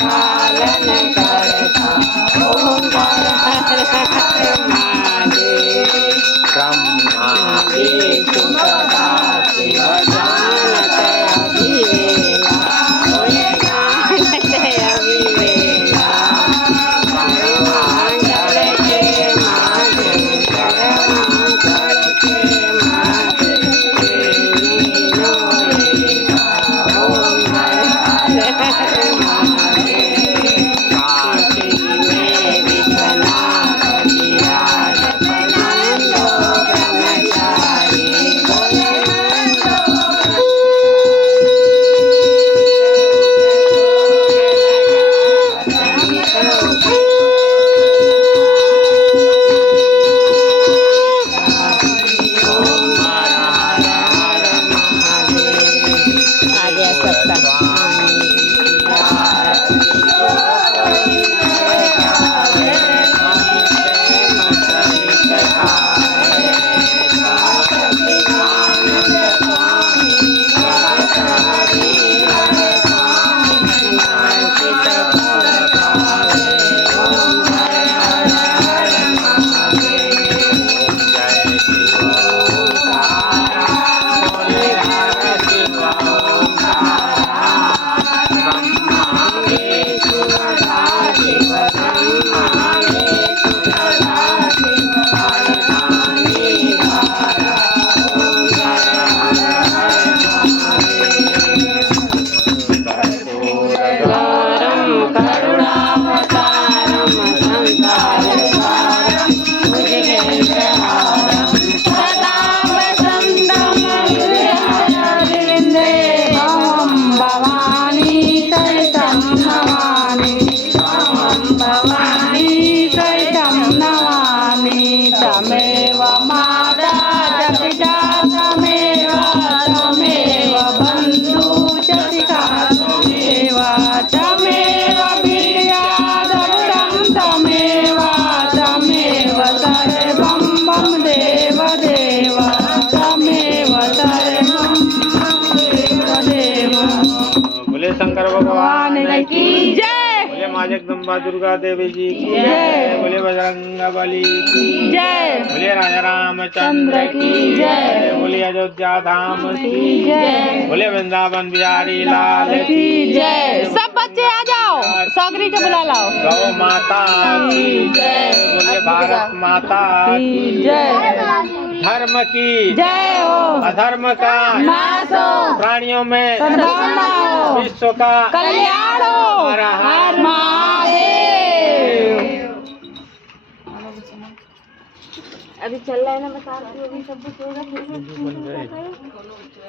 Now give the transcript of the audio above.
पालन करता ओंकार हर महादेव ब्रह्मा विष्णु सदा शिव जानत अभिवेला ओए जानत अभिवेला सर्वांचल के माधव सर्वांचल के माधव नो ओम हर हर महादेव काशी में विश्वनाथ विराजत नंदो ब्रह्मचारी बोले तमेव माता जपिता तमेव तमेव बन्धु जपिता तमेव तमेव विद्याधरं तमेव तमेव सर्वं मम देव देव तमेव सर्वं देव देव। बोले शंकर भगवान की जय। बोले माँ जगदम्बा दुर्गा देवी जी की जय। बोले बजरंगबली की जय। बोले राजा रामचंद्र की जय बोले अयोध्या धाम की जय बोले वृंदावन बिहारी लाल की जय। सब बच्चे आ जाओ सागरी के बुला लाओ। गौ माता की जय बोले भारत माता की जय। धर्म की जय हो अधर्म का नाश हो प्राणियों में सद्भावना हो विश्व का कल्याण हो हर हर महादेव। अभी चल रहा है ना बता अभी सब कुछ होगा।